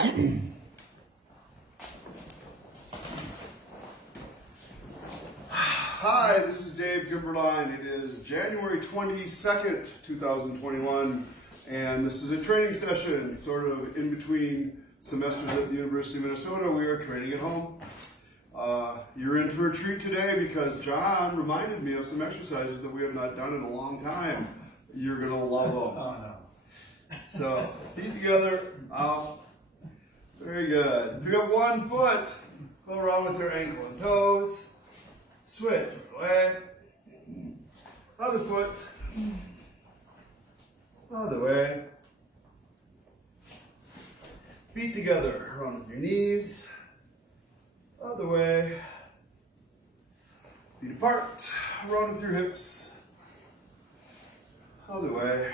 Hi, this is Dave Gimberline. It is January 22nd, 2021, and this is a training session, sort of in between semesters at the University of Minnesota. We are training at home. You're in for a treat today because John reminded me of some exercises that we have not done in a long time. You're going to love them. Oh, no. So, feet together, out. Very good. Do it 1 foot. Go around with your ankle and toes. Switch away. Other foot. Other way. Feet together. Around with your knees. Other way. Feet apart. Around with your hips. Other way.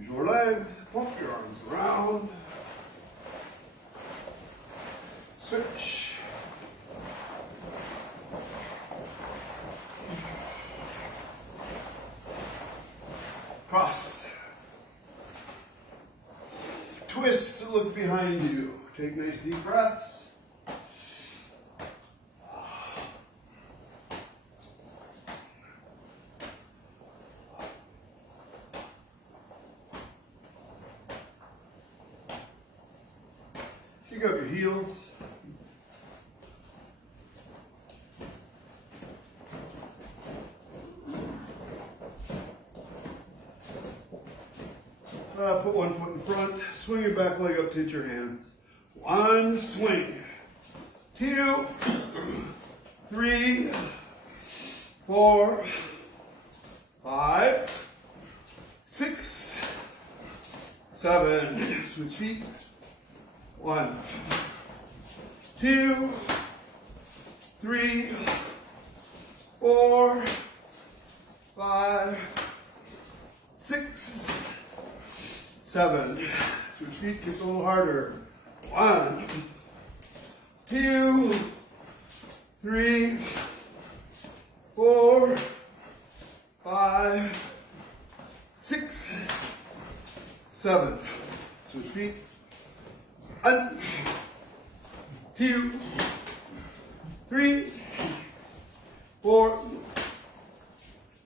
Use your legs. Walk your arms around. Switch. Cross. Twist to look behind you. Take nice deep breaths. Kick up your heels. Put 1 foot in front, swing your back leg up to hit your hands. 1, swing. 2, 3, 4, 5, 6, 7. Switch feet. 1, 2, 3, 4, 5, 6, 7. Switch feet, kick a little harder. 1, 2, 3, 4, 5, 6, 7. Switch feet. 1, 2, 3, 4,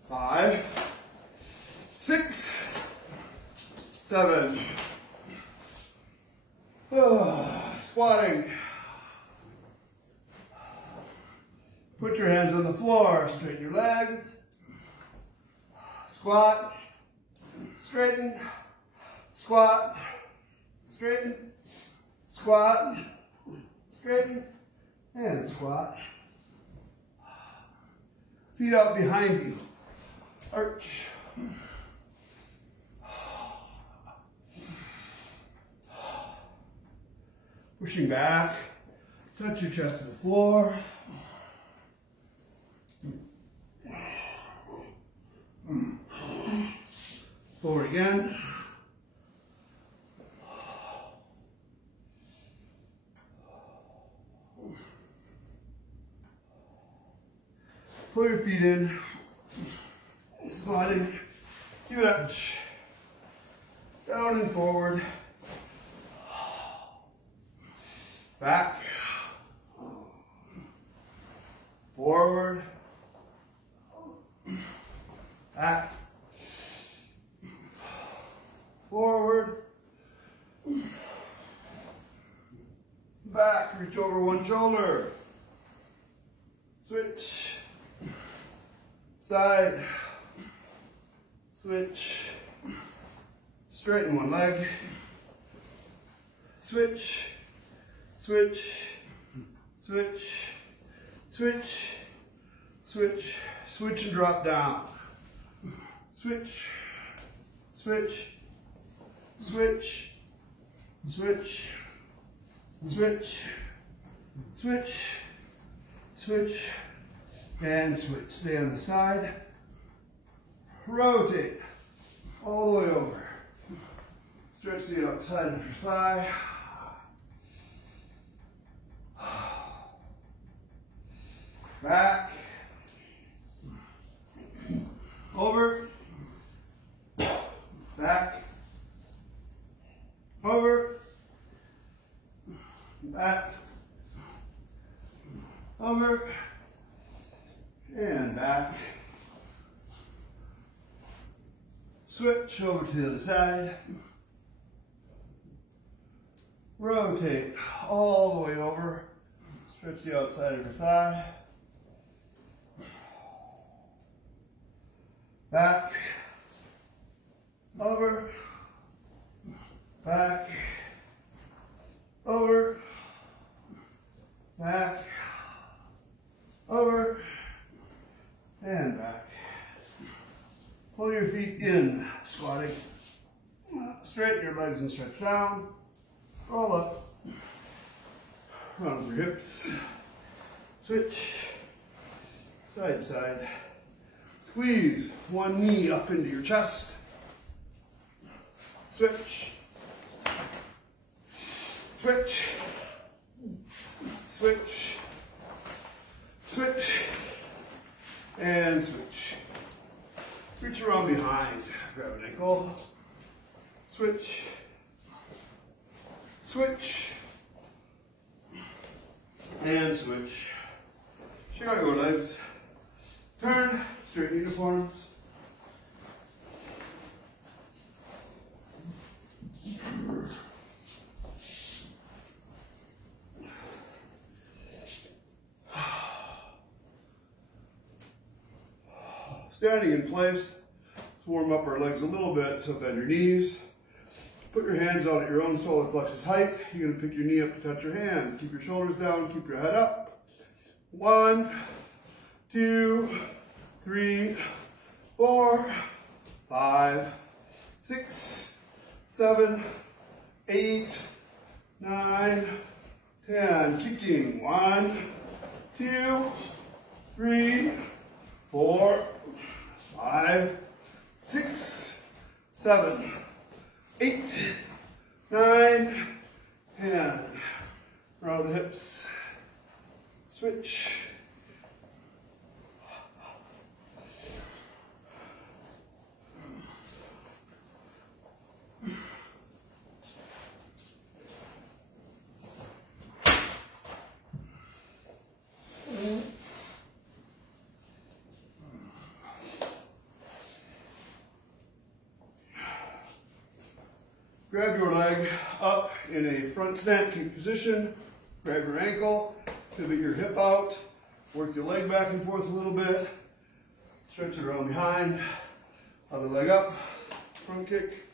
5, 6, 7. Squatting. Put your hands on the floor. Straighten your legs. Squat. Straighten. Squat. Straighten. Squat. Straighten. And squat. Feet out behind you. Arch. Pushing back, touch your chest to the floor. Forward again. Pull your feet in. Squatting. Keep it up. Down and forward. Back, forward, back, forward, back, reach over one shoulder, switch, side, switch, straighten one leg, switch, switch, switch, switch, switch, switch and drop down. Switch, switch, switch, switch, switch, switch, switch, and switch. Stay on the side. Rotate all the way over. Stretch the outside of your thigh. Back, over, back, over, back, over, and back. Switch over to the other side. Rotate all the way over. Stretch the outside of your thigh. Back, over, back, over, back, over, and back. Pull your feet in, squatting. Straighten your legs and stretch down. Roll up. Round your hips. Switch. Side to side. Squeeze one knee up into your chest. Switch. Switch. Switch. Switch. And switch. Reach around behind. Grab an ankle. Switch. Switch. And switch. Chicago legs. Turn. Straighten uniforms. Standing in place. Let's warm up our legs a little bit. So bend your knees. Put your hands out at your own solar plexus height. You're going to pick your knee up to touch your hands. Keep your shoulders down. Keep your head up. 1, 2, 3, 4, 5, 6, 7, 8, 9, 10. Kicking. 1, 2, 3, 4, 5, 6, 7, 8, 9, 10. Round the hips. Switch. Grab your leg up in a front snap kick position. Grab your ankle, pivot your hip out, work your leg back and forth a little bit. Stretch it around behind. Other leg up, front kick.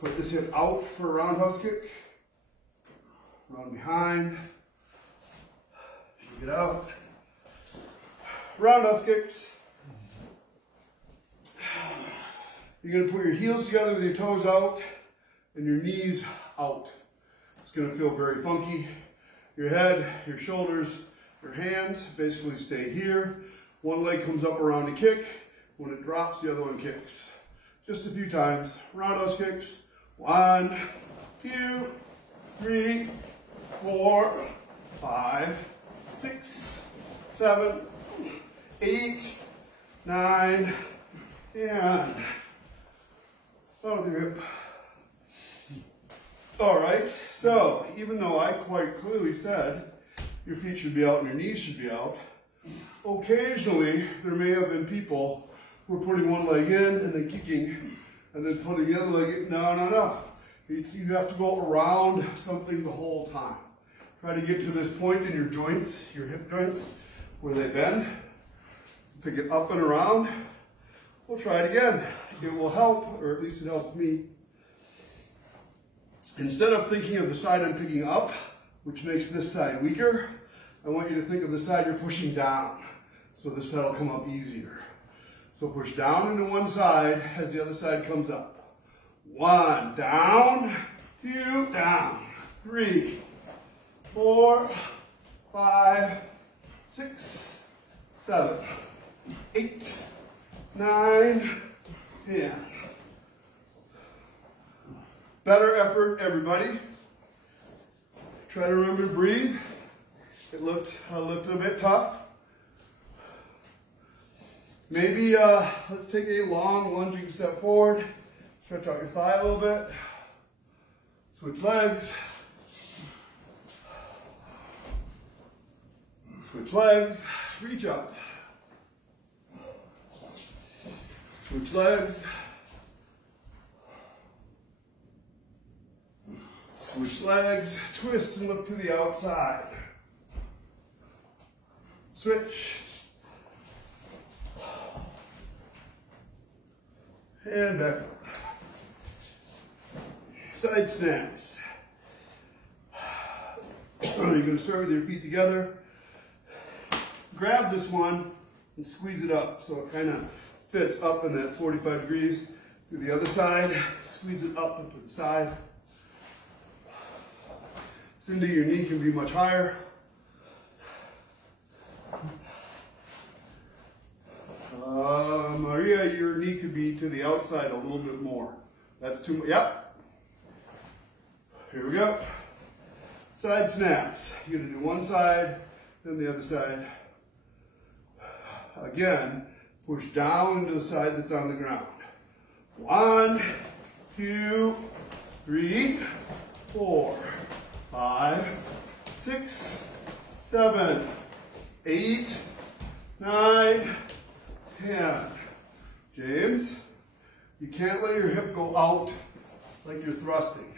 Put this hip out for a roundhouse kick. Round behind. Shake it out. Roundhouse kicks. You're going to put your heels together with your toes out and your knees out. It's going to feel very funky. Your head, your shoulders, your hands basically stay here. One leg comes up around to kick. When it drops, the other one kicks. Just a few times. Roundhouse kicks. 1, 2, 3, 4, 5, 6, 7, 8, 9, 10. Out of the hip. All right, so even though I quite clearly said your feet should be out and your knees should be out, occasionally there may have been people who are putting one leg in and then kicking and then putting the other leg in. No. You have to go around something the whole time. Try to get to this point in your joints, your hip joints, where they bend. Pick it up and around. We'll try it again. It will help, or at least it helps me. Instead of thinking of the side I'm picking up, which makes this side weaker, I want you to think of the side you're pushing down. So this side will come up easier. So push down into one side as the other side comes up. 1, down, 2, down, 3, 4, 5, 6, 7, 8, 9, 10. Better effort, everybody. Try to remember to breathe. It looked a bit tough. Maybe let's take a long lunging step forward. Stretch out your thigh a little bit. Switch legs. Switch legs, reach up. Switch legs. Switch legs, twist and look to the outside. Switch. And back up. Side snaps. You're going to start with your feet together. Grab this one and squeeze it up so it kind of fits up in that 45 degrees. Do the other side, squeeze it up to the side. Cindy, your knee can be much higher. Maria, your knee could be to the outside a little bit more. That's too much. Yep. Here we go. Side snaps. You're going to do one side, then the other side. Again, push down to the side that's on the ground. 1, 2, 3, 4, 5, 6, 7, 8, 9, 10. James, you can't let your hip go out like you're thrusting.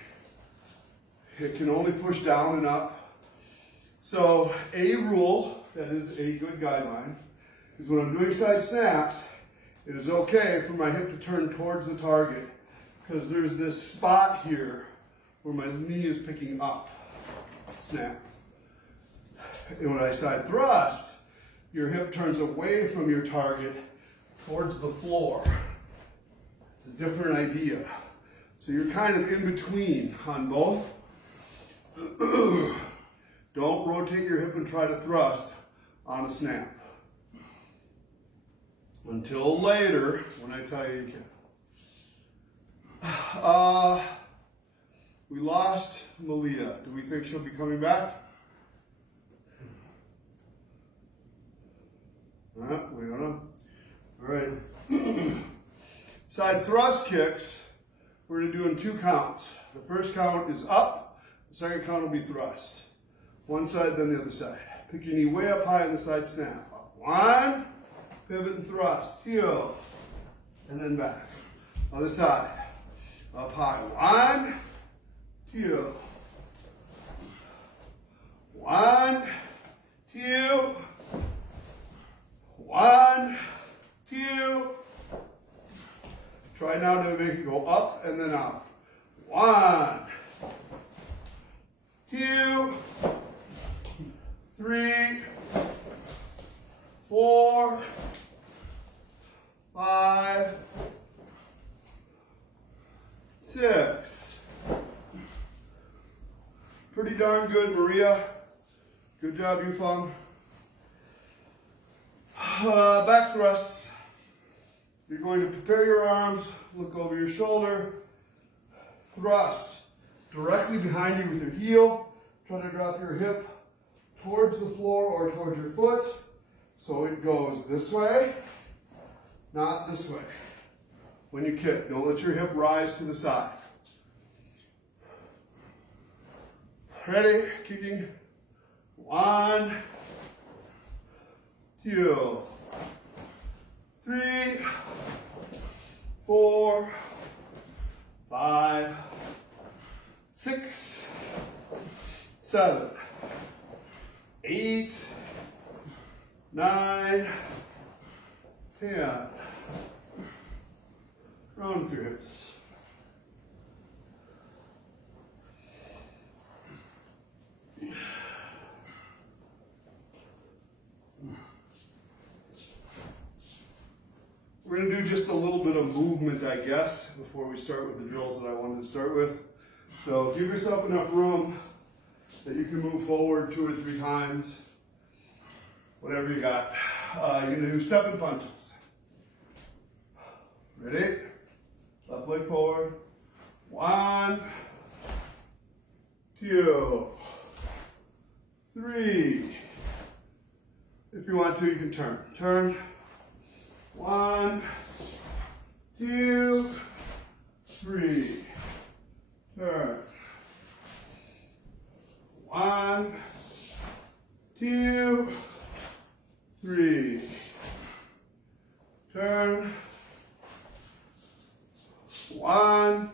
It can only push down and up. So a rule that is a good guideline is when I'm doing side snaps, it is okay for my hip to turn towards the target because there's this spot here where my knee is picking up. Snap. And when I side thrust, your hip turns away from your target towards the floor. It's a different idea. So you're kind of in between on both. Don't rotate your hip and try to thrust on a snap. Until later, when I tell you you can. We lost Malia. Do we think she'll be coming back? We don't know. All right. Side thrust kicks, we're going to do in 2 counts. The first count is up. The second count will be thrust. One side, then the other side. Pick your knee way up high on the side snap. Up. 1, pivot and thrust. Heel. And then back. Other side. Up high. 1, heel. 1, 2, 1, 2. Try now to make it go up and then out. 1, 2, 3, 4, 5, 6. Pretty darn good, Maria. Good job, Yufeng. Back thrusts. You're going to prepare your arms, look over your shoulder, thrust directly behind you with your heel. Try to drop your hip towards the floor or towards your foot. So it goes this way, not this way. When you kick, don't let your hip rise to the side. Ready? Kicking. 1, 2, 3, 4, 5, 6, 7, 8, 9, 10. Round through hips. We're going to do just a little bit of movement, I guess, before we start with the drills that I wanted to start with. So give yourself enough room that you can move forward 2 or 3 times, whatever you got. You're going to do stepping punches. Ready? Left leg forward. 1, 2, 3. If you want to, you can turn. Turn. 1, 2, 3. Turn. 1, 2, 3. Turn. 1,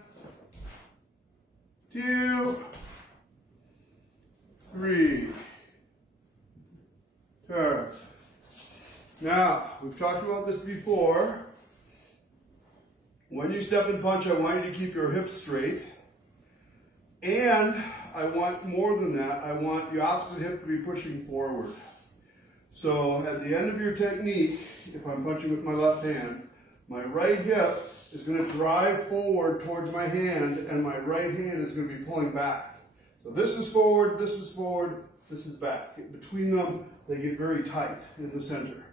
2, 3. Turn. Now, we've talked about this before. When you step and punch, I want you to keep your hips straight. And I want more than that. I want the opposite hip to be pushing forward. So at the end of your technique, if I'm punching with my left hand, my right hip is going to drive forward towards my hand, and my right hand is going to be pulling back. So this is forward, this is forward, this is back. Between them, they get very tight in the center.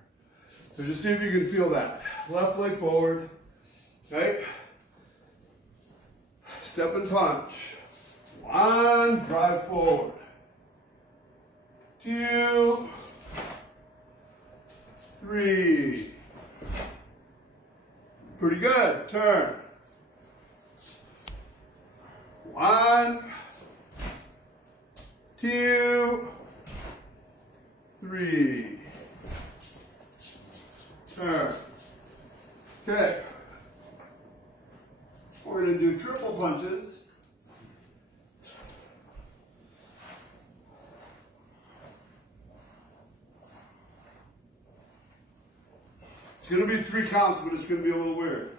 So just see if you can feel that. Left leg forward, okay? Step and punch. 1, drive forward. 2, 3. Pretty good. Turn. 1, 2, 3. Turn. Okay. We're going to do triple punches. It's going to be 3 counts, but it's going to be a little weird.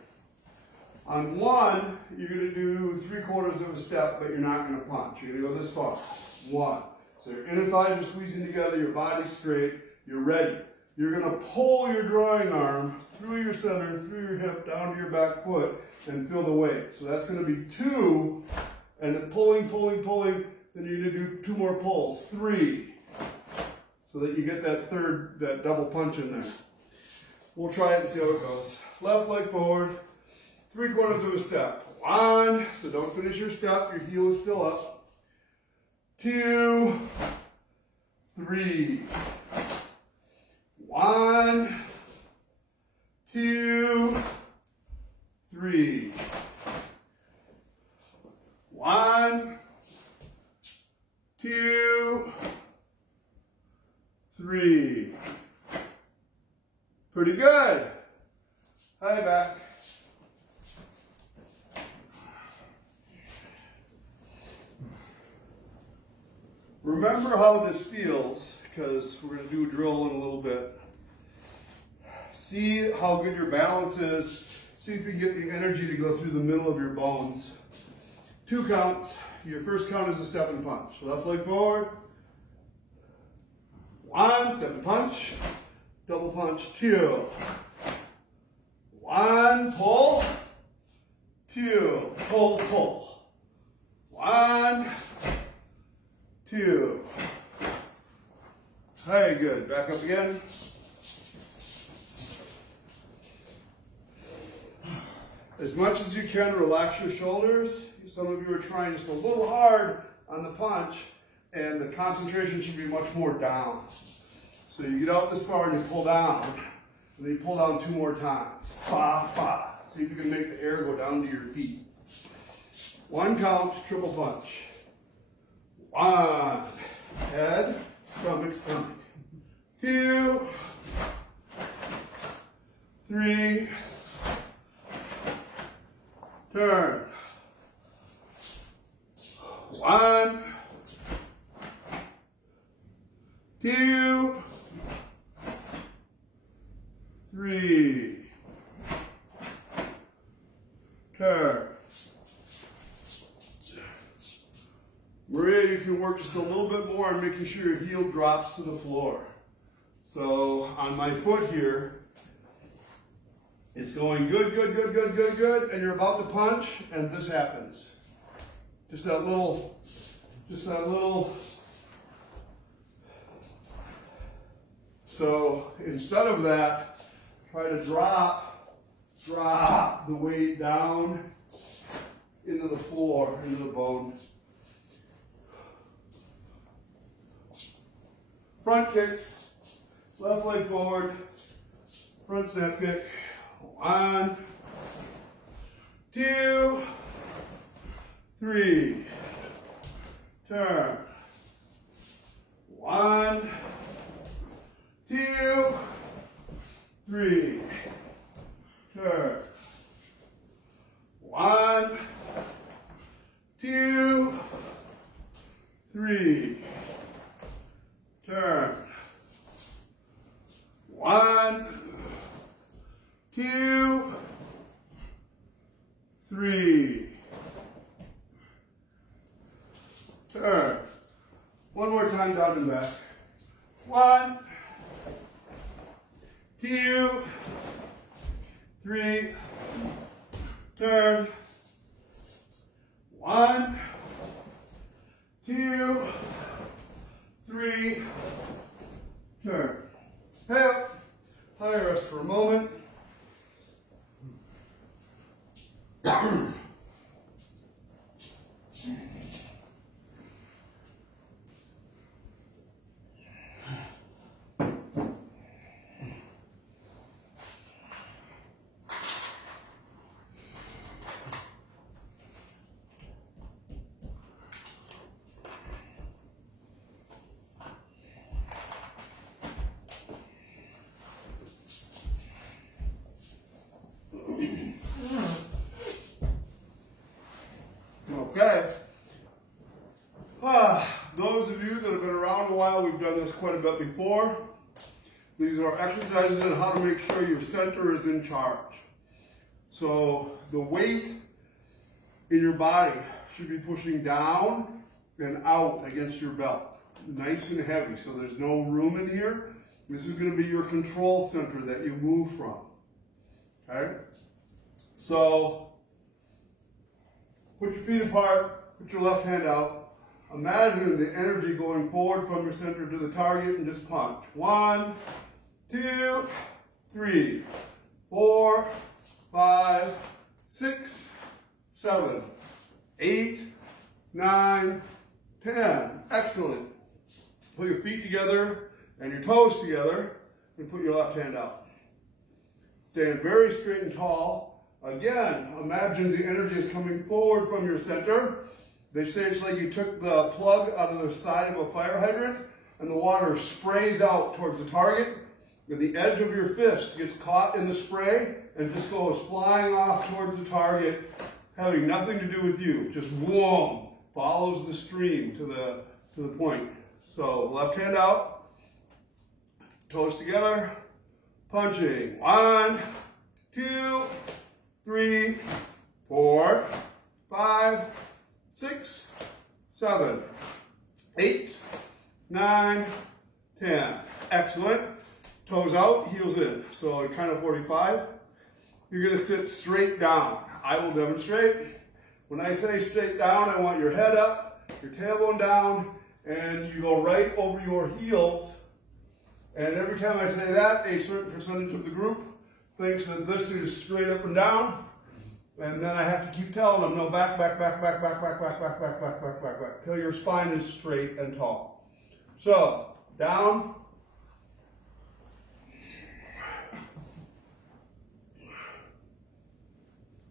On 1, you're going to do 3/4 of a step, but you're not going to punch. You're going to go this far. 1. So your inner thighs are squeezing together, your body's straight, you're ready. You're going to pull your drawing arm through your center, through your hip, down to your back foot, and feel the weight. So that's going to be 2, and then pulling, pulling, pulling, then you're going to do 2 more pulls. 3, so that you get that double punch in there. We'll try it and see how it goes. Left leg forward, 3/4 of a step. 1, so don't finish your step, your heel is still up. 2, 3. 1, 2, 3. 1, 2, 3. Pretty good. Hi, back. Remember how this feels, because we're going to do a drill in a little bit. See how good your balance is. See if you can get the energy to go through the middle of your bones. 2 counts. Your first count is a step and punch. Left leg forward. 1, step and punch. Double punch, 2. 1, pull. 2, pull, pull. 1, 2. Very good. Back up again. As much as you can, relax your shoulders. Some of you are trying just a little hard on the punch, and the concentration should be much more down. So you get out this far and you pull down, and then you pull down 2 more times. Ba, ba. See if you can make the air go down to your feet. 1 count, triple punch. 1, head, stomach, stomach. 2, 3, turn. 1, 2, 3. Turn. Maria, you can work just a little bit more on making sure your heel drops to the floor. So on my foot here, it's going good, good, good, good, good, good, and you're about to punch, and this happens. Just that little. So instead of that, try to drop the weight down into the floor, into the bone. Front kick, left leg forward, front snap kick. 1, 2, 3. Turn. 1, 2, 3. Turn. 1, 2, 3. Turn. 1, 2, 3. Turn. One more time, down and back. 1, 2, 3. Turn. 1, 2, 3. Turn. Hey up. High rest for a moment. Okay. Those of you that have been around a while, we've done this quite a bit before. These are exercises on how to make sure your center is in charge. So the weight in your body should be pushing down and out against your belt. Nice and heavy, so there's no room in here. This is going to be your control center that you move from. Okay? So put your feet apart, put your left hand out. Imagine the energy going forward from your center to the target and just punch. 1, 2, 3, 4, 5, 6, 7, 8, 9, 10. Excellent. Put your feet together and your toes together and put your left hand out. Stand very straight and tall. Again, imagine the energy is coming forward from your center. They say it's like you took the plug out of the side of a fire hydrant and the water sprays out towards the target. And the edge of your fist gets caught in the spray and just goes flying off towards the target, having nothing to do with you. Just whoom, follows the stream to the point. So left hand out, toes together, punching. 1, 2, 3, 4, 5, 6, 7, 8, 9, 10. Excellent. Toes out, heels in. So kind of 45. You're going to sit straight down. I will demonstrate. When I say straight down, I want your head up, your tailbone down, and you go right over your heels. And every time I say that, a certain percentage of the group thinks that this is straight up and down. And then I have to keep telling them, no, back, back, back, back, back, back, back, back, back, back, back, back, back, till your spine is straight and tall. So, down.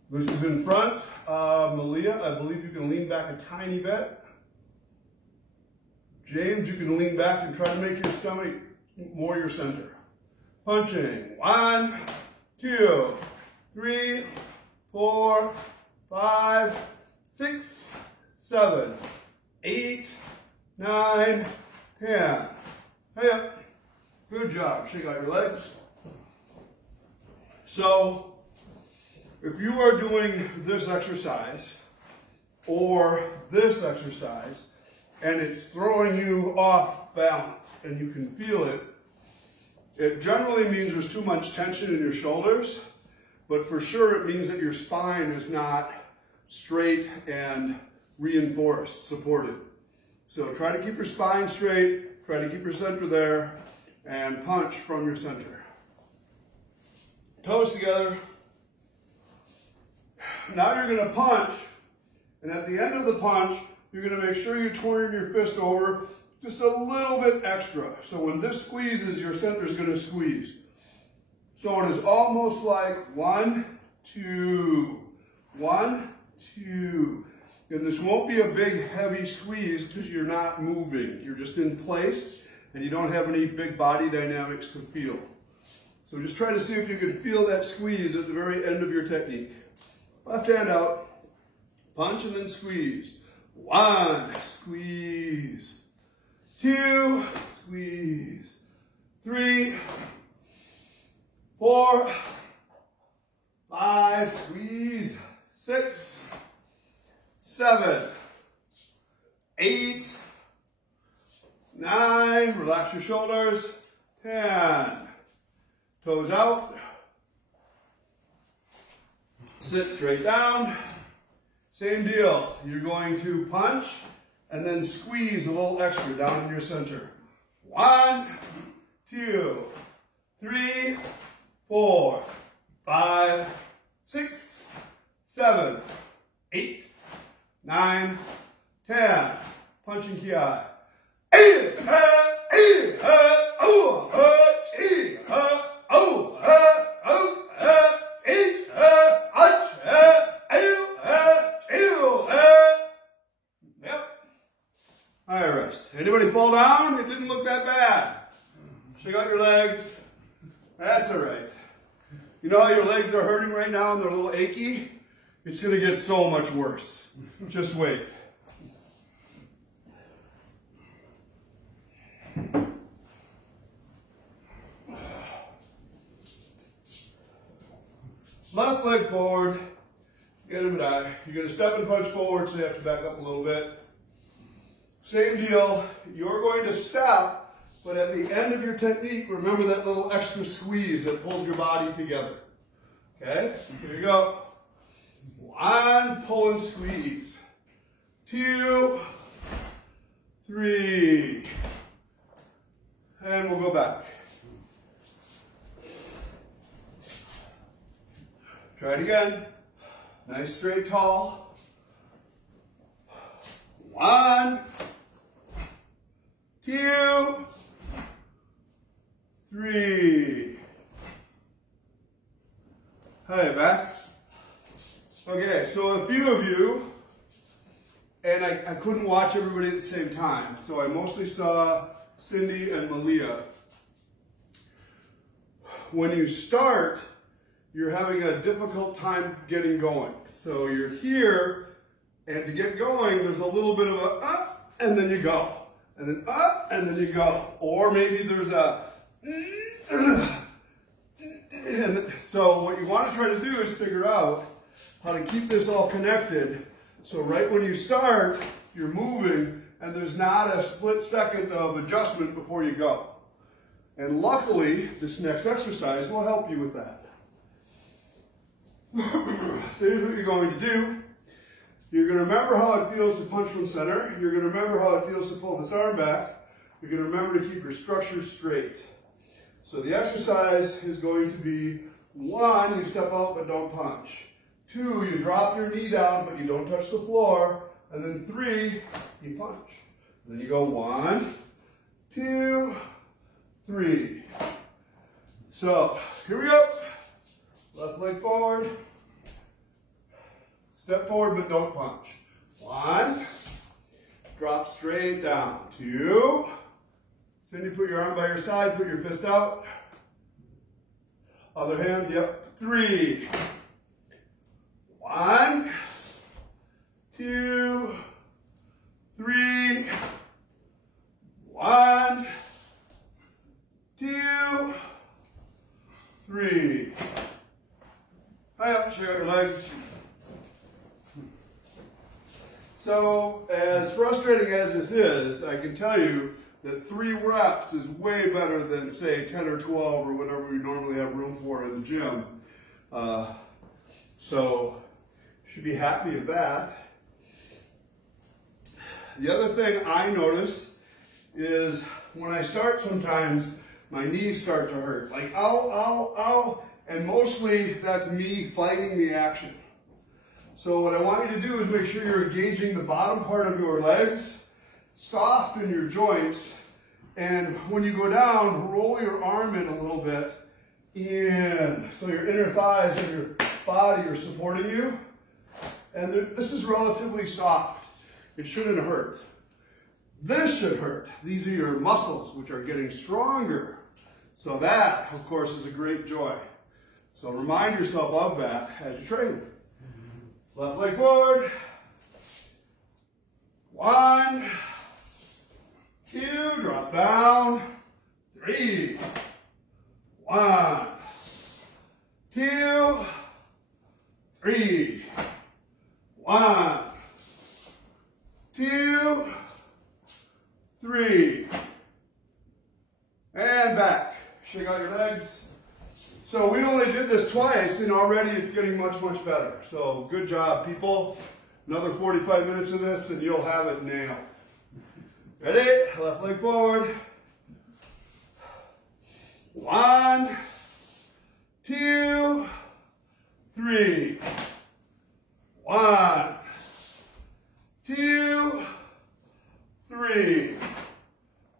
This is in front. Malia, I believe you can lean back a tiny bit. James, you can lean back and try to make your stomach more your center. Punching. 1, 2, 3, 4, 5, 6, 7, 8, 9, 10. Hey up. Good job. Shake out your legs. So, if you are doing this exercise or this exercise and it's throwing you off balance and you can feel it, it generally means there's too much tension in your shoulders, but for sure it means that your spine is not straight and reinforced, supported. So try to keep your spine straight, try to keep your center there, and punch from your center. Toes together. Now you're going to punch, and at the end of the punch, you're going to make sure you turn your fist over just a little bit extra. So when this squeezes, your center is going to squeeze. So it is almost like 1, 2, 1, 2. And this won't be a big, heavy squeeze because you're not moving. You're just in place, and you don't have any big body dynamics to feel. So just try to see if you can feel that squeeze at the very end of your technique. Left hand out, punch and then squeeze. 1, squeeze. 2, squeeze. 3, 4, 5, squeeze. 6, 7, 8, 9, relax your shoulders. 10, toes out. Sit straight down. Same deal. You're going to punch and then squeeze a little extra down in your center. 1, 2, 3, 4, 5, 6, 7, 8, 9, 10. Punching ki. Anybody fall down? It didn't look that bad. Check out your legs. That's all right. You know how your legs are hurting right now and they're a little achy? It's going to get so much worse. Just wait. Left leg forward. Get him and I. You're going to step and punch forward, so you have to back up a little bit. Same deal. You're going to step, but at the end of your technique, remember that little extra squeeze that pulled your body together. Okay? Here you go. 1, pull and squeeze. 2, 3. And we'll go back. Try it again. Nice, straight, tall. 1, 2, 3. Hi, back. Okay, so a few of you, and I couldn't watch everybody at the same time, so I mostly saw Cindy and Malia. When you start, you're having a difficult time getting going. So you're here, and to get going, there's a little bit of a up, and then you go. And then up, and then you go. Or maybe there's a and so what you want to try to do is figure out how to keep this all connected. So right when you start, you're moving, and there's not a split second of adjustment before you go. And luckily, this next exercise will help you with that. So here's what you're going to do. You're going to remember how it feels to punch from center. You're going to remember how it feels to pull this arm back. You're going to remember to keep your structure straight. So the exercise is going to be 1, you step out but don't punch. 2, you drop your knee down but you don't touch the floor. And then 3, you punch. And then you go 1, 2, 3. So here we go. Left leg forward. Step forward but don't punch. 1, drop straight down. 2, Cindy, put your arm by your side, put your fist out. Other hand, yep. 3, 1, 2, 3, 1, 2, 3. High up, check out your legs. So, as frustrating as this is, I can tell you that 3 reps is way better than, say, 10 or 12 or whatever we normally have room for in the gym. So, you should be happy with that. The other thing I notice is when I start sometimes, my knees start to hurt. Like, ow, ow, ow. And mostly that's me fighting the action. So what I want you to do is make sure you're engaging the bottom part of your legs, soften your joints, and when you go down, roll your arm in a little bit, in. So your inner thighs and your body are supporting you. And this is relatively soft. It shouldn't hurt. This should hurt. These are your muscles, which are getting stronger. So that, of course, is a great joy. So remind yourself of that as you train. Left leg forward. 1, 2, drop down. 3, 1, 2, 3, 1, 2, 3, and back. Shake out your legs. So we only did this twice, and already it's getting much, much better. So good job, people. Another 45 minutes of this, and you'll have it nailed. Ready? Left leg forward. 1, 2, 3. 1, 2, 3.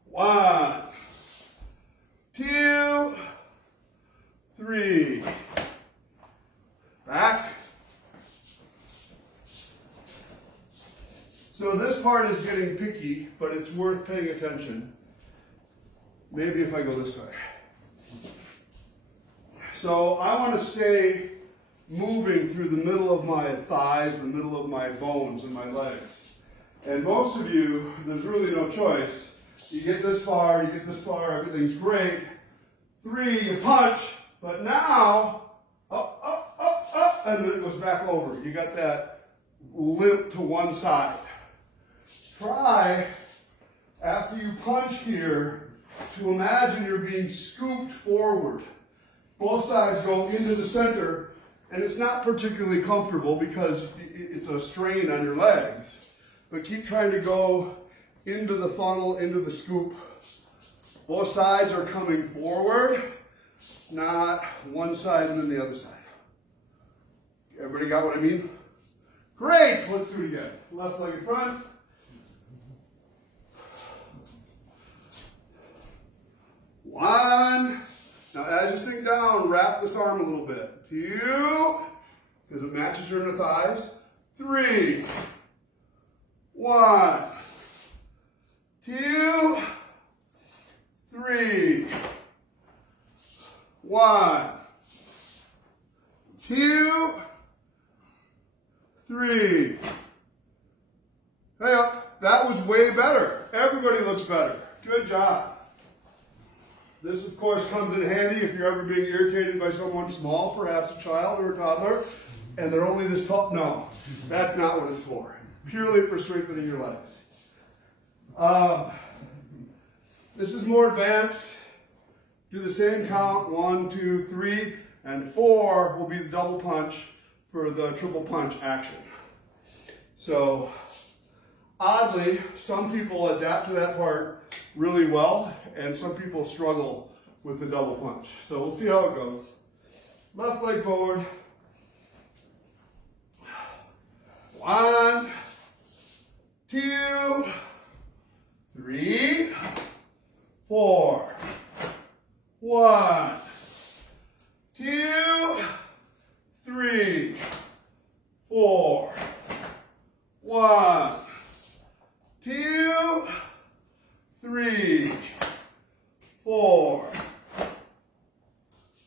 1, 2, 3. Back. So this part is getting picky, but it's worth paying attention. Maybe if I go this way. So I want to stay moving through the middle of my thighs, the middle of my bones and my legs. And most of you, there's really no choice. You get this far, everything's great. 3, you punch, but now, up, up, up, up, and then it goes back over. You got that limp to one side. Try, after you punch here, to imagine you're being scooped forward. Both sides go into the center, and it's not particularly comfortable because it's a strain on your legs. But keep trying to go into the funnel, into the scoop. Both sides are coming forward, not one side and then the other side. Everybody got what I mean? Great, let's do it again. Left leg in front. One. Now as you sink down, wrap this arm a little bit. 2, because it matches your inner thighs. 3. 1, 2, 3. 1, 2, 3. Hey up. That was way better. Everybody looks better. Good job. This, of course, comes in handy if you're ever being irritated by someone small, perhaps a child or a toddler, and they're only this tall. No, that's not what it's for. Purely for strengthening your legs. This is more advanced. Do the same count, 1, 2, 3, and 4 will be the double punch for the triple punch action. So, oddly, some people adapt to that part really well, and some people struggle with the double punch. So we'll see how it goes. Left leg forward. 1, 2, 3, 4. 1, 2, 3, 4. 1, 2, 3, 4.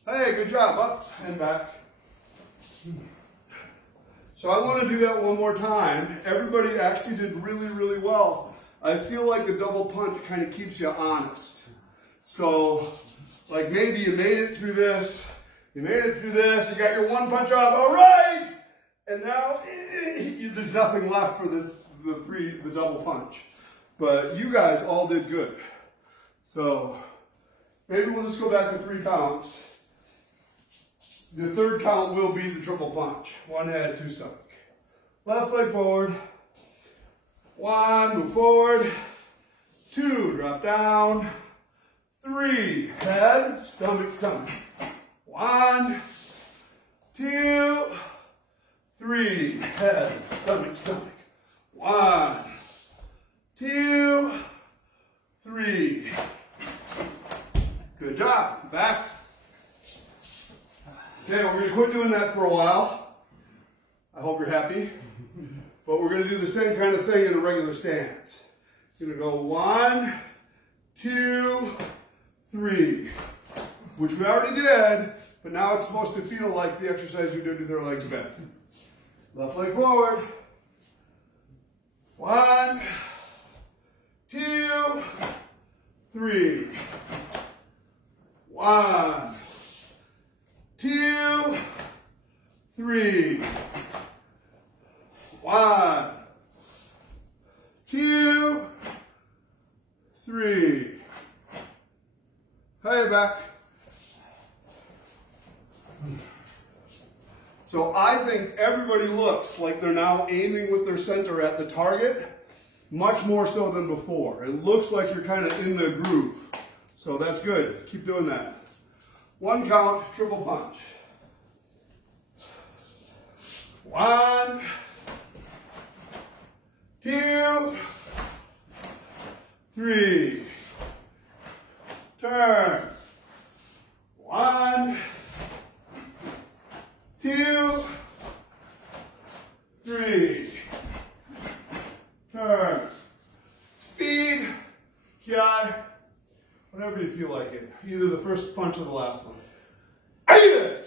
Hey, good job. Up and back. So I want to do that one more time. Everybody actually did really, really well. I feel like the double punch kind of keeps you honest. So, like maybe you made it through this, you got your one punch off, all right! And now there's nothing left for the double punch. But you guys all did good. So maybe we'll just go back to 3 counts. The 3rd count will be the triple punch. 1 head, 2 stomach. Left leg forward. 1, move forward. 2, drop down. 3, head, stomach, stomach. 1, 2, 3, head, stomach, stomach. 1, 2, 3. Good job. Back. Okay, we're going to quit doing that for a while. I hope you're happy. But we're going to do the same kind of thing in a regular stance. You're gonna go 1, 2, 3, which we already did, but now it's supposed to feel like the exercise you did with your legs bent. Left leg forward. 1, 2, 3. 1, 2, 3. 1, 2, 3. Hey, back. So I think everybody looks like they're now aiming with their center at the target, much more so than before. It looks like you're kind of in the groove. So that's good. Keep doing that. 1 count, triple punch. 1, 2, 3. Turn. 1, 2, 3. Turn. Speed, ki, whatever you feel like it. Either the first punch or the last one. Turn.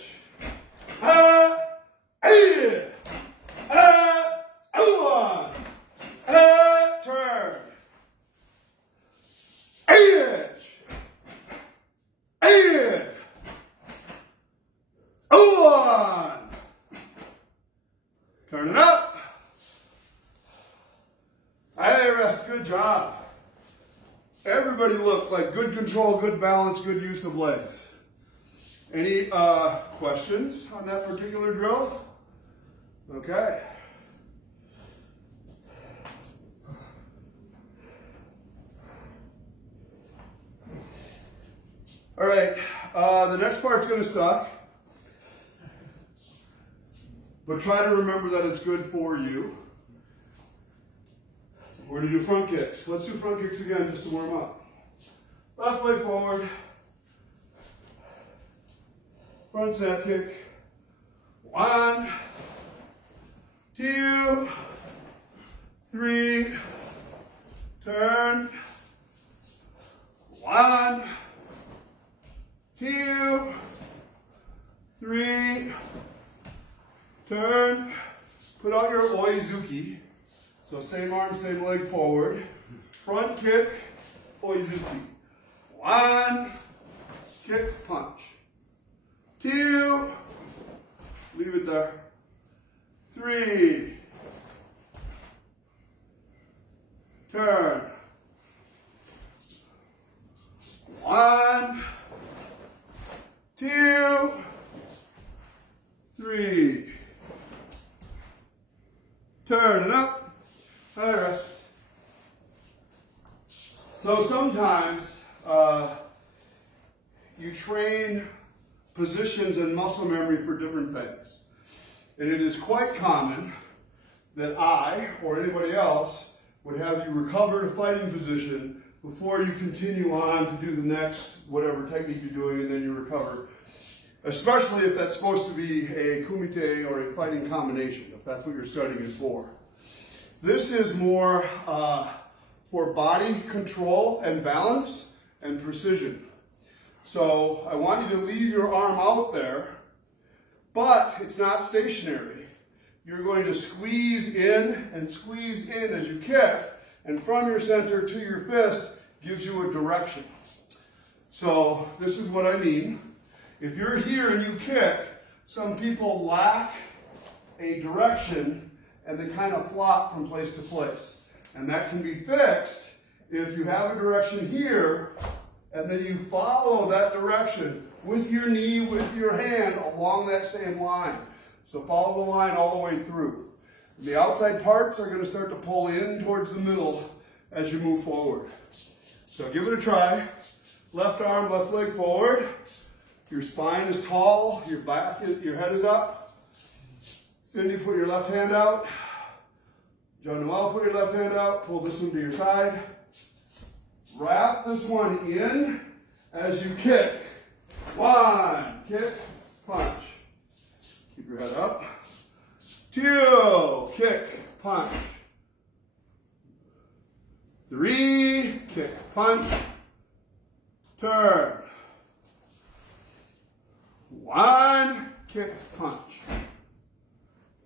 Turn it up. Hey, rest. Good job. Everybody looked like good control, good balance, good use of legs. Any questions on that particular drill? Okay. All right, the next part's going to suck, but try to remember that it's good for you. We're going to do front kicks. Let's do front kicks again just to warm up. Left leg forward. Front snap kick. 1, 2, 3. Turn. 1, 2, 3. Turn. Put out your oizuki. So same arm, same leg forward. Front kick, oizuki. 1, kick, punch. 2, leave it there. 3, turn. 1, 2, 3. Turn it up. All right, rest. So sometimes you train positions and muscle memory for different things. And it is quite common that I, or anybody else, would have you recover to fighting position before you continue on to do the next whatever technique you're doing, and then you recover. Especially if that's supposed to be a kumite or a fighting combination, if that's what you're studying it for. This is more for body control and balance and precision. So I want you to leave your arm out there, but it's not stationary. You're going to squeeze in and squeeze in as you kick, and from your center to your fist gives you a direction. So this is what I mean. If you're here and you kick, some people lack a direction and they kind of flop from place to place. And that can be fixed if you have a direction here and then you follow that direction with your knee, with your hand along that same line. So follow the line all the way through. The outside parts are going to start to pull in towards the middle as you move forward. So give it a try. Left arm, left leg forward. Your spine is tall, your head is up. Cindy, put your left hand out. John Noel, put your left hand out. Pull this one to your side. Wrap this one in as you kick. 1, kick, punch. Keep your head up. 2, kick, punch. 3, kick, punch, turn. 1, kick, punch.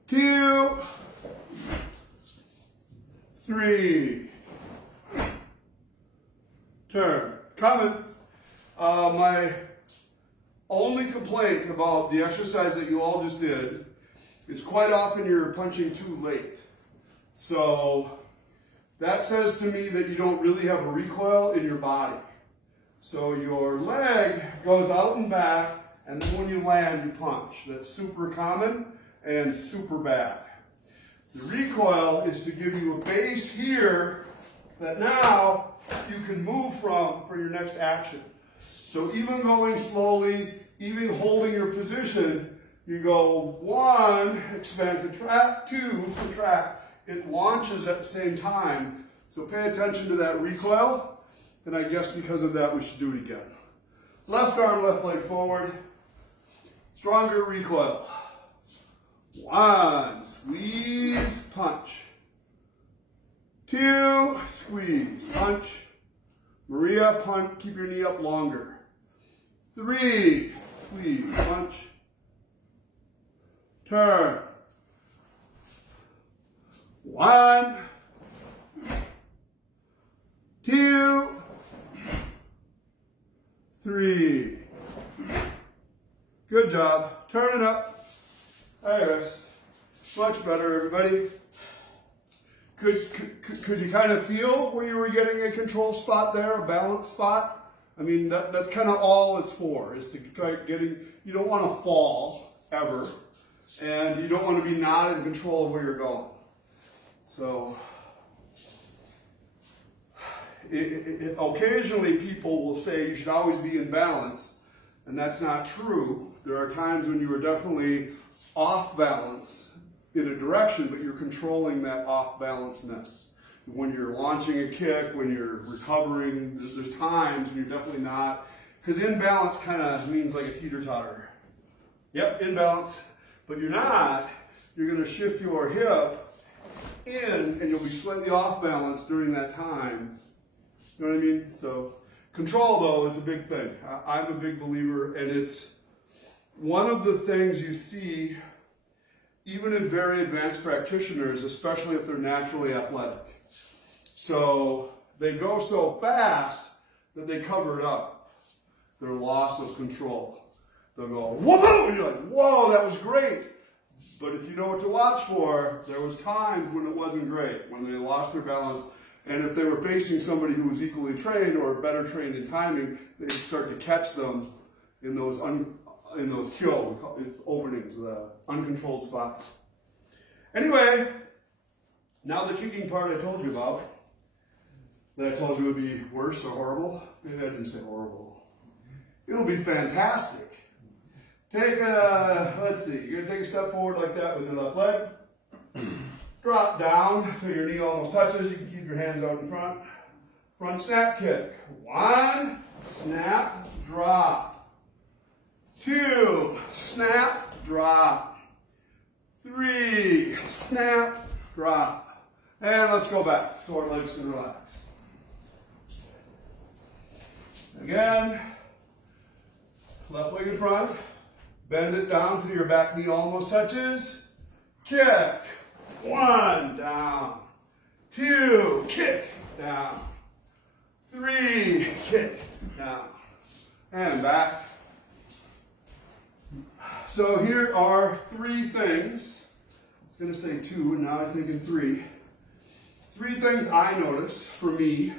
2, 3, turn. Coming. My only complaint about the exercise that you all just did is quite often you're punching too late. So that says to me that you don't really have a recoil in your body. So your leg goes out and back, and then when you land, you punch. That's super common and super bad. The recoil is to give you a base here that now you can move from for your next action. So even going slowly, even holding your position, you go 1, expand, contract, 2, contract. It launches at the same time. So pay attention to that recoil, and I guess because of that we should do it again. Left arm, left leg forward. Stronger recoil. 1, squeeze, punch. 2, squeeze, punch. Maria, punch, keep your knee up longer. 3, squeeze, punch. Turn. 1, 2, 3. Good job. Turn it up. There it is. Much better, everybody. Could you kind of feel where you were getting a control spot there, a balance spot? I mean, that's kind of all it's for, is to try getting, you don't want to fall, ever, and you don't want to be not in control of where you're going. So, occasionally people will say you should always be in balance, and that's not true. There are times when you are definitely off balance in a direction, but you're controlling that off balanceness. When you're launching a kick, when you're recovering, there's times when you're definitely not, because imbalance kind of means like a teeter-totter. Yep, imbalance, but you're not. You're going to shift your hip in, and you'll be slightly off balance during that time. You know what I mean? So control, though, is a big thing. I'm a big believer, and it's one of the things you see even in very advanced practitioners, especially if they're naturally athletic. So they go so fast that they cover it up, their loss of control. They'll go, whoa, and you're like, whoa, that was great. But if you know what to watch for, there was times when it wasn't great, when they lost their balance. And if they were facing somebody who was equally trained or better trained in timing, they'd start to catch them in those kyo, it's openings, the uncontrolled spots. Anyway, now the kicking part I told you about, that I told you would be worse or horrible. Maybe I didn't say horrible. It'll be fantastic. Take a, let's see, you're gonna take a step forward like that with your left leg. Drop down till your knee almost touches. You can keep your hands out in front. Front snap kick. 1, snap, drop. 2, snap, drop. 3, snap, drop. And let's go back so our legs can relax. Again, left leg in front. Bend it down till your back knee almost touches. Kick. 1, down. 2, kick, down. 3, kick, down. And back. So here are 3 things. I was going to say 2, and now I'm thinking 3. 3 things I notice for me.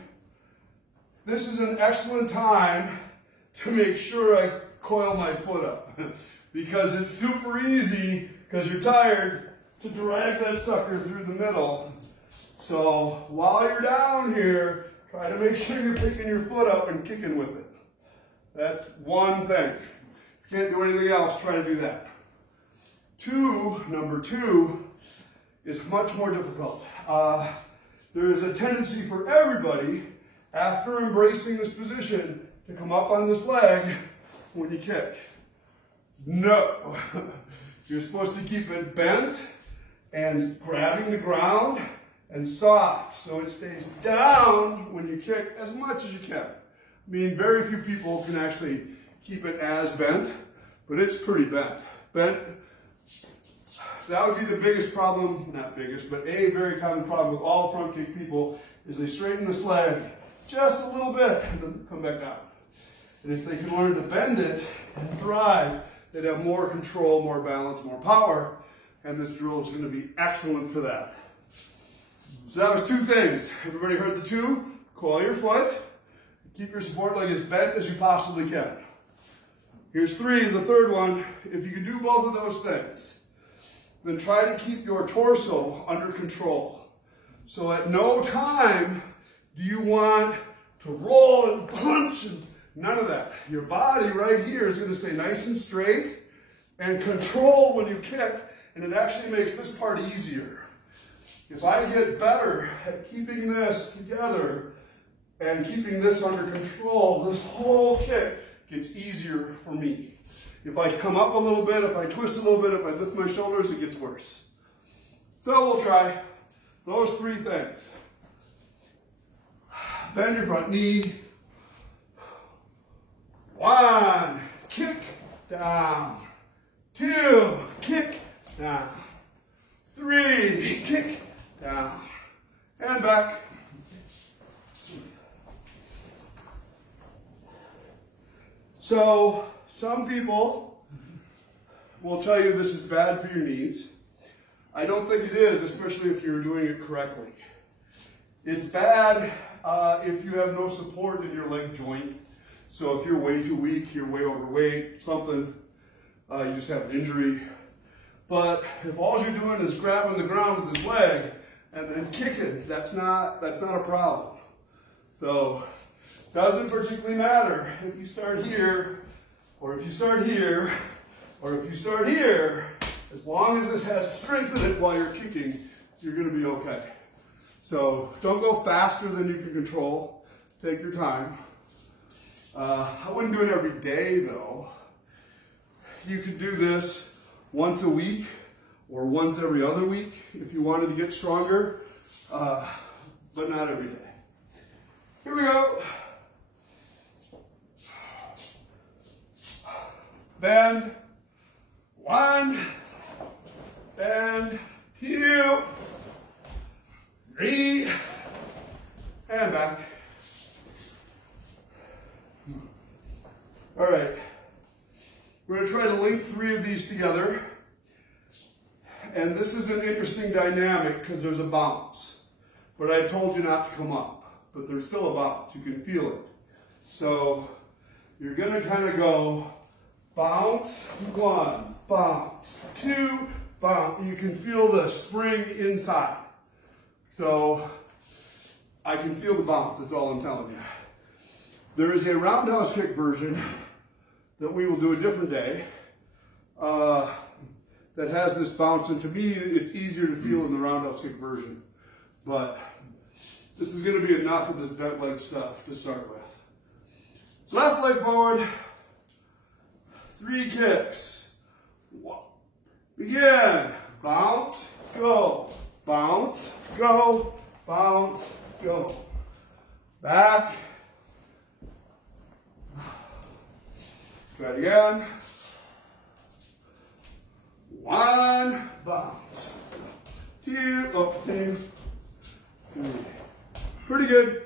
This is an excellent time to make sure I coil my foot up. Because it's super easy, because you're tired, to drag that sucker through the middle. So while you're down here, try to make sure you're picking your foot up and kicking with it. That's one thing. If you can't do anything else, try to do that. Number 2 is much more difficult. There is a tendency for everybody, after embracing this position, to come up on this leg when you kick. No. You're supposed to keep it bent and grabbing the ground and soft, so it stays down when you kick as much as you can. I mean, very few people can actually keep it as bent, but it's pretty bent. That would be the biggest problem, not biggest, but a very common problem with all front kick people is they straighten this leg just a little bit and then come back down. And if they can learn to bend it and drive, they'd have more control, more balance, more power, and this drill is going to be excellent for that. So that was 2 things. Everybody heard the 2? Coil your foot, keep your support leg as bent as you possibly can. Here's 3, the third one. If you can do both of those things, then try to keep your torso under control. So at no time do you want to roll and punch and none of that. Your body right here is going to stay nice and straight and control when you kick, and it actually makes this part easier. If I get better at keeping this together and keeping this under control, this whole kick gets easier for me. If I come up a little bit, if I twist a little bit, if I lift my shoulders, it gets worse. So we'll try those 3 things. Bend your front knee. 1, kick, down. 2, kick, down. 3, kick, down. And back. So, some people will tell you this is bad for your knees. I don't think it is, especially if you're doing it correctly. It's bad if you have no support in your leg joint. So if you're way too weak, you're way overweight, something, you just have an injury. But if all you're doing is grabbing the ground with his leg and then kicking, that's not a problem. So doesn't particularly matter if you start here, or if you start here, or if you start here. As long as this has strength in it while you're kicking, you're going to be okay. So don't go faster than you can control. Take your time. I wouldn't do it every day though. You could do this once a week or once every other week if you wanted to get stronger, but not every day. Here we go. Bend. 1, bend, 2, 3, and back. All right, we're going to try to link 3 of these together. And this is an interesting dynamic because there's a bounce. But I told you not to come up, but there's still a bounce. You can feel it. So you're going to kind of go bounce, 1, bounce, 2, bounce. You can feel the spring inside. So I can feel the bounce, that's all I'm telling you. There is a roundhouse kick version that we will do a different day that has this bounce, and to me it's easier to feel in the roundhouse kick version. But this is going to be enough of this bent leg stuff to start with. Left leg forward. 3 kicks. 1. Begin. Bounce, go. Bounce, go. Bounce, go. Back. Try it again. 1. Bounce. 2. Up, 2. 3. Pretty good.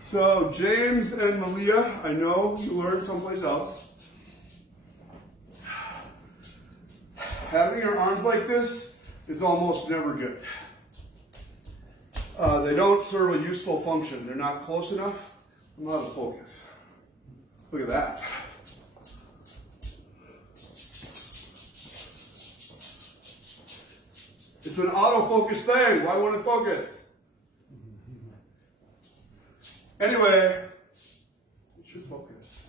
So James and Malia, I know you learned someplace else. Having your arms like this is almost never good. They don't serve a useful function. They're not close enough. I'm out of focus. Look at that. It's an autofocus thing. Why won't it focus? Anyway, it should focus.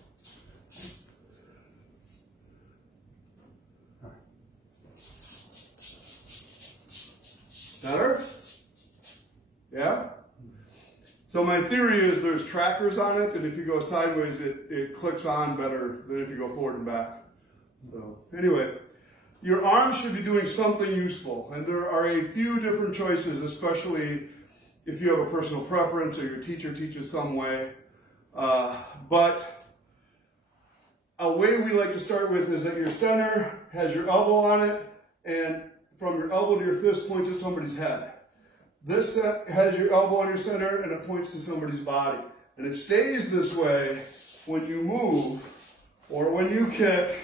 Better? Yeah? So my theory is there's trackers on it, and if you go sideways, it clicks on better than if you go forward and back. So anyway, your arms should be doing something useful. And there are a few different choices, especially if you have a personal preference or your teacher teaches some way. But a way we like to start with is that your center has your elbow on it, and from your elbow to your fist points at somebody's head. This has your elbow on your center and it points to somebody's body. And it stays this way when you move or when you kick.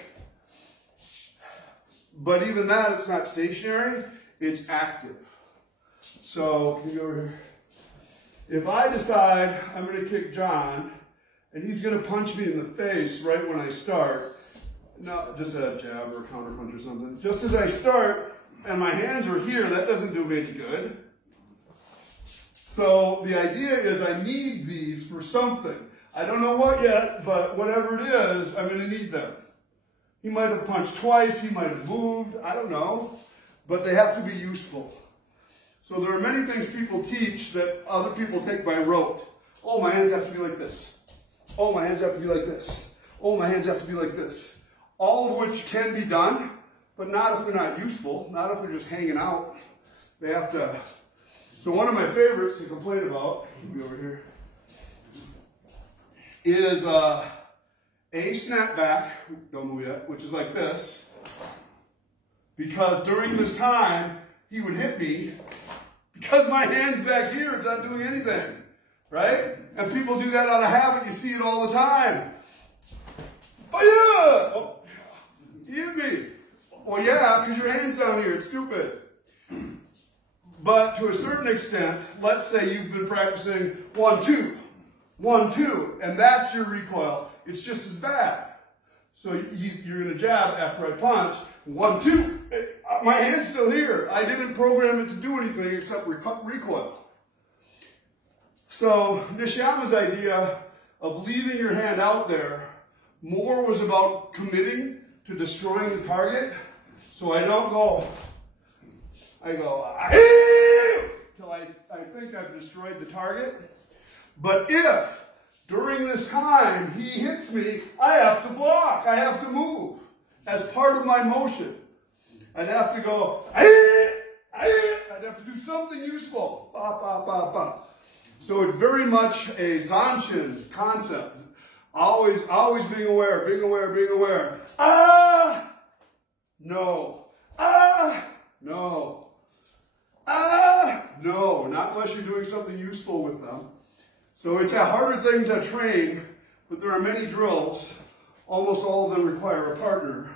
But even that, it's not stationary, it's active. So, can you go over here? If I decide I'm going to kick John, and he's going to punch me in the face right when I start, no, just a jab or a counter punch or something. Just as I start, and my hands are here, that doesn't do me any good. So the idea is I need these for something. I don't know what yet, but whatever it is, I'm going to need them. He might have punched twice, he might have moved, I don't know, but they have to be useful. So there are many things people teach that other people take by rote. Oh, my hands have to be like this. Oh, my hands have to be like this. Oh, my hands have to be like this. All of which can be done, but not if they're not useful, not if they're just hanging out. They have to. So one of my favorites to complain about, over here, is a snapback, don't move yet, which is like this, because during this time, he would hit me, because my hand's back here, it's not doing anything, right? And people do that out of habit, you see it all the time. Fire! Oh, he hit me. Well, yeah, because your hand's down here, it's stupid. But to a certain extent, let's say you've been practicing 1, 2, 1, 2, and that's your recoil. It's just as bad. So you're going to jab after I punch. 1, 2. My hand's still here. I didn't program it to do anything except recoil. So Nishiyama's idea of leaving your hand out there more was about committing to destroying the target. So I don't go, I go, till I think I've destroyed the target. But if during this time he hits me, I have to block, I have to move as part of my motion. I'd have to go, I'd have to do something useful. Bop, bop, bop, bop. So it's very much a Zanshin concept. Always being aware, being aware, being aware. Ah! No. Ah! No. Ah! No. Not unless you're doing something useful with them. So it's a harder thing to train, but there are many drills. Almost all of them require a partner.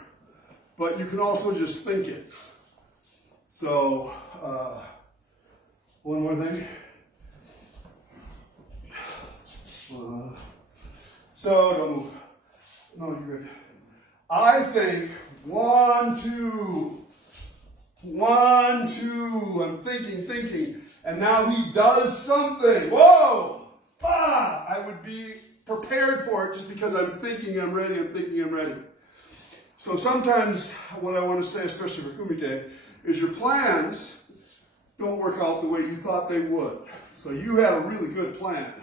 But you can also just think it. So, one more thing. So, don't move. No, you're good. I think 1, 2, 1, 2. I'm thinking. And now he does something. Whoa! Ah! I would be prepared for it just because I'm thinking I'm ready, I'm ready. So sometimes what I want to say, especially for Kumite, is your plans don't work out the way you thought they would. So you had a really good plan.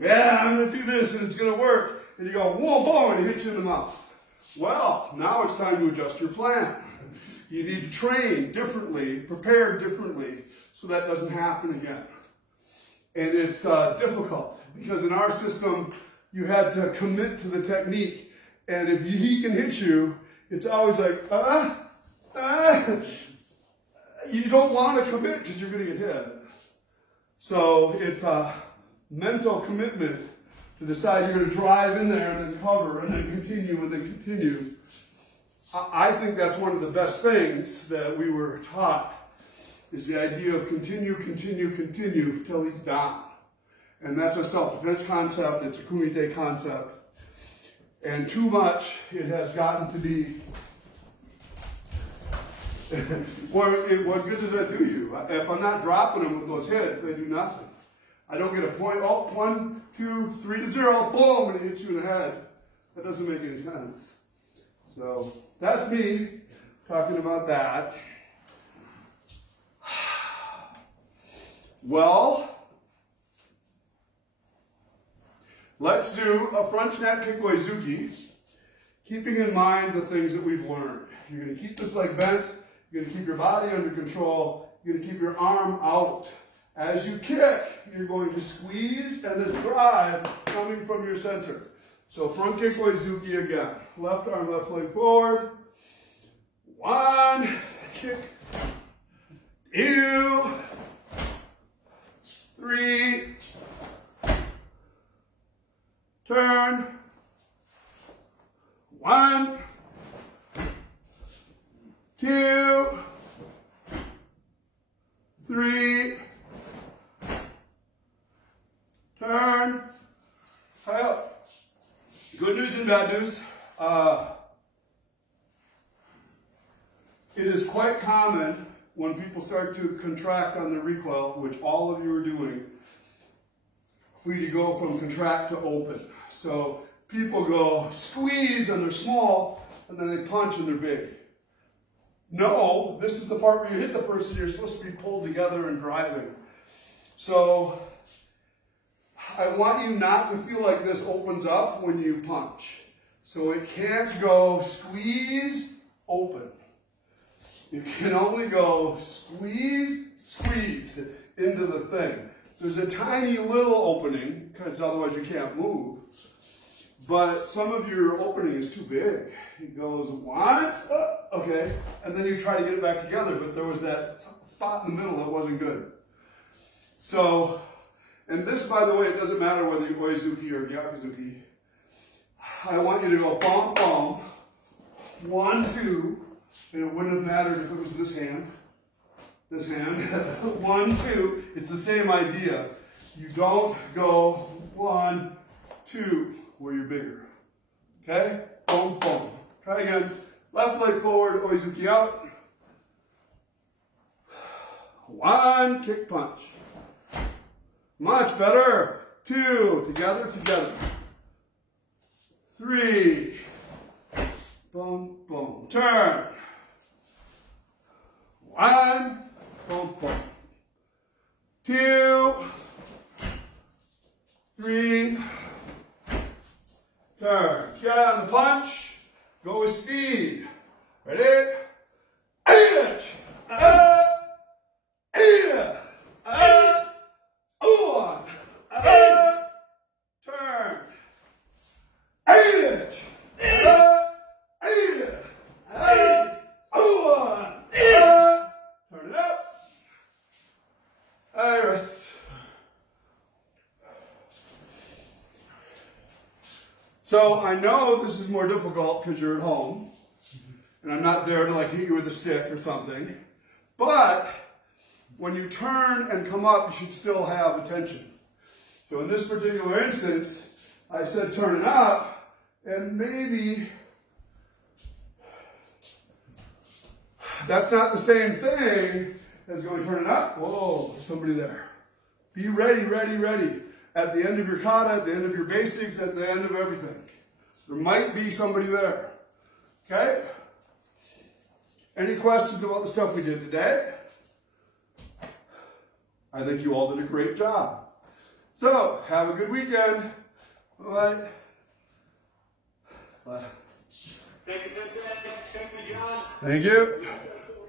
Yeah, I'm going to do this and it's going to work. And you go, whoa, boom, and it hits you in the mouth. Well, now it's time to adjust your plan. You need to train differently, prepare differently, so that doesn't happen again. And it's difficult, because in our system, you had to commit to the technique. And if he can hit you, it's always like, you don't want to commit because you're going to get hit. So it's a mental commitment to decide you're going to drive in there and then cover and then continue and then continue. I think that's one of the best things that we were taught, is the idea of continue till he's down. And that's a self-defense concept, it's a Kumite concept. And too much, it has gotten to be, what good does that do you? If I'm not dropping them with those hits, they do nothing. I don't get a point, oh, 1, 2, 3 to 0, boom, and it hits you in the head. That doesn't make any sense. So, that's me talking about that. Well, let's do a front snap kick Oizuki, keeping in mind the things that we've learned. You're going to keep this leg bent. You're going to keep your body under control. You're going to keep your arm out. As you kick, you're going to squeeze and then drive coming from your center. So front kick Oizuki again. Left arm, left leg forward. 1, kick. 2, 3, turn. 1, 2, 3, turn. High up. Good news and bad news. It is quite common when people start to contract on the recoil, which all of you are doing, for you to go from contract to open. So people go squeeze and they're small, and then they punch and they're big. No, this is the part where you hit the person, you're supposed to be pulled together and driving. So I want you not to feel like this opens up when you punch. So it can't go squeeze, open. You can only go squeeze, squeeze into the thing. There's a tiny little opening, because otherwise you can't move. But some of your opening is too big. It goes 1, okay, and then you try to get it back together, but there was that spot in the middle that wasn't good. So, and this, by the way, it doesn't matter whether you're Oizuki or Gyakuzuki. I want you to go bum, bum, 1, 2, and it wouldn't have mattered if it was this hand, 1, 2, it's the same idea. You don't go 1, 2, where you're bigger, okay? Boom, boom. Try again. Left leg forward, Oizuki out. 1, kick punch. Much better. 2, together, together. 3, boom, boom. Turn. 1, boom, boom. 2, 3, turn. Get on the punch. Go with speed. Ready? Eat it. Turn. Eat it. Turn it up. Iris. So I know this is more difficult because you're at home, and I'm not there to like hit you with a stick or something, but when you turn and come up, you should still have attention. So in this particular instance, I said turn it up, and maybe that's not the same thing as going turn it up. Whoa, there's somebody there. Be ready, ready, ready. At the end of your kata, at the end of your basics, at the end of everything. There might be somebody there. Okay? Any questions about the stuff we did today? I think you all did a great job. So, have a good weekend. Bye. Bye. Thank you, Sensei. Thank you, John. Thank you.